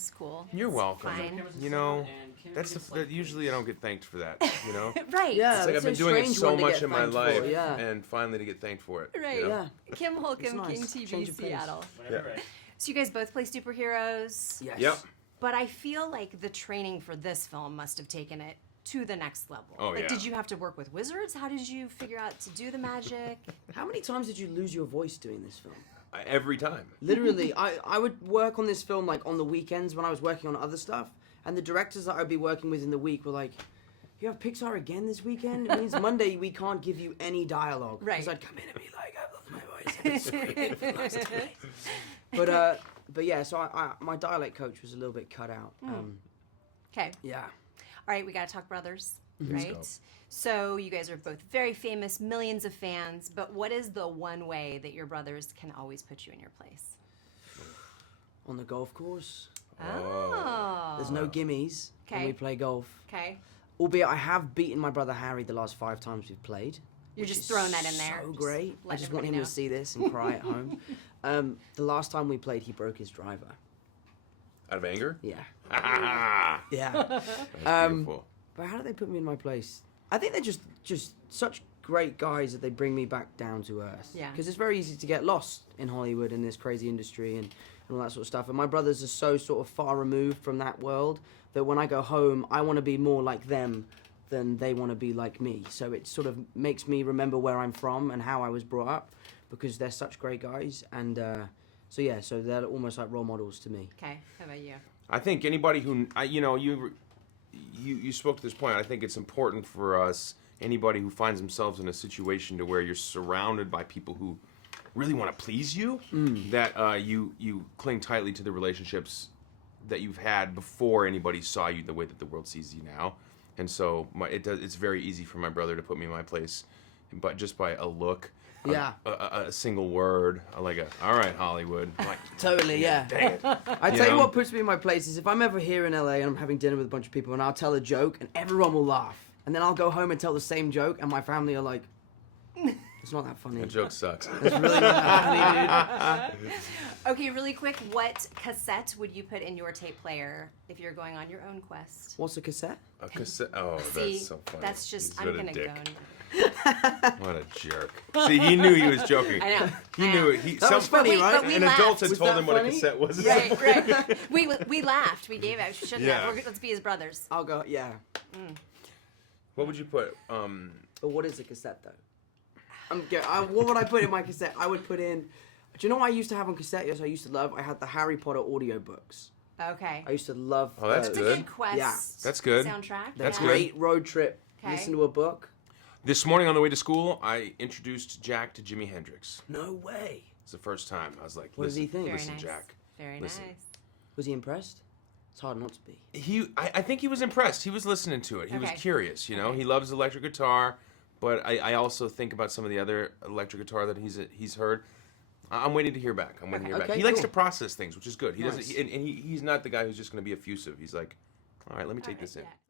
was cool. You're It's welcome. Fine. You know, usually I don't get thanked for that. You know, Right. Yeah, it's like I've been doing it so much in my life, yeah. and finally to get thanked for it. Right. You know? Yeah. Kim Holcomb, It's King nice. TV, Change of pace. Seattle. Yeah. So you guys both play superheroes. Yes. Yep. But I feel like the training for this film must have taken it to the next level. Oh, like, yeah. did you have to work with wizards? How did you figure out to do the magic? How many times did you lose your voice doing this film? Every time. Literally, I would work on this film like on the weekends when I was working on other stuff, and the directors that I'd be working with in the week were like, "You have Pixar again this weekend? It means Monday we can't give you any dialogue." Right. Because I'd come in and be like, "I've lost my voice. I've been screaming for the last 2 days." But yeah, so I my dialect coach was a little bit cut out. Okay. Yeah. All right, we got to talk brothers, Mm-hmm. right? go. So you guys are both very famous, millions of fans, but what is the one way that your brothers can always put you in your place? On the golf course, Oh. there's no gimmies when we Okay. play golf. Okay. Albeit I have beaten my brother Harry the last 5 times we've played. You're which just is throwing that in there. So Just great. I letting just want him everybody to see this and cry at home. The last time we played, he broke his driver. Out of anger? Yeah. Ah, Yeah. that's beautiful. But how did they put me in my place? I think they're just such great guys that they bring me back down to earth. Yeah. Because it's very easy to get lost in Hollywood in this crazy industry and all that sort of stuff. And my brothers are so sort of far removed from that world that when I go home, I want to be more like them than they want to be like me. So it sort of makes me remember where I'm from and how I was brought up because they're such great guys. And so they're almost like role models to me. Okay. How about you? I think anybody who, you spoke to this point. I think it's important for us, anybody who finds themselves in a situation to where you're surrounded by people who really want to please you, that you cling tightly to the relationships that you've had before anybody saw you the way that the world sees you now. And so it's very easy for my brother to put me in my place, but just by a look. Yeah. A single word, like all right, Hollywood. I'm like, Totally, yeah. dang it. I tell you know? what puts me in my place is if I'm ever here in LA and I'm having dinner with a bunch of people and I'll tell a joke and everyone will laugh. And then I'll go home and tell the same joke and my family are like, it's not that funny. The joke sucks. It's really not that funny, dude. Okay, really quick, what cassette would you put in your tape player if you're going on your own quest? What's a cassette? A cassette. Oh, See, that's so funny. that's just, He's I'm what a going to dick. go. What a jerk. See, he knew he was joking. I know. He I knew know. it. That was funny, Wait, right? but we An laughed. adult had Was told that him what a funny? cassette was. Right, right. We laughed. We gave it. Shouldn't Yeah. have. Let's be his brothers. I'll go, yeah. What would you put? But what is a cassette though? What would I put in my cassette? I would put in, do you know what I used to have on cassette? Yes, I used to love? I had the Harry Potter audiobooks. Okay. I used to love Oh, that's It's a good. good quest. Yeah. That's good. Soundtrack. That's yeah. Great road trip. Okay. Listen to a book. This morning on the way to school, I introduced Jack to Jimi Hendrix. No way. It's the first time. I was like, What does listen, he think? Very listen, nice. Jack. Very Listen. nice. Was he impressed? It's hard not to be. I think he was impressed. He was listening to it. He was Okay. curious, you know. Okay. He loves electric guitar, but I also think about some of the other electric guitar that he's heard. I'm waiting to hear back. I'm waiting to hear back. Okay, He likes cool. to process things, which is good. He Nice. doesn't, and he's not the guy who's just going to be effusive. He's like, all right, let me take All this right, in. yeah.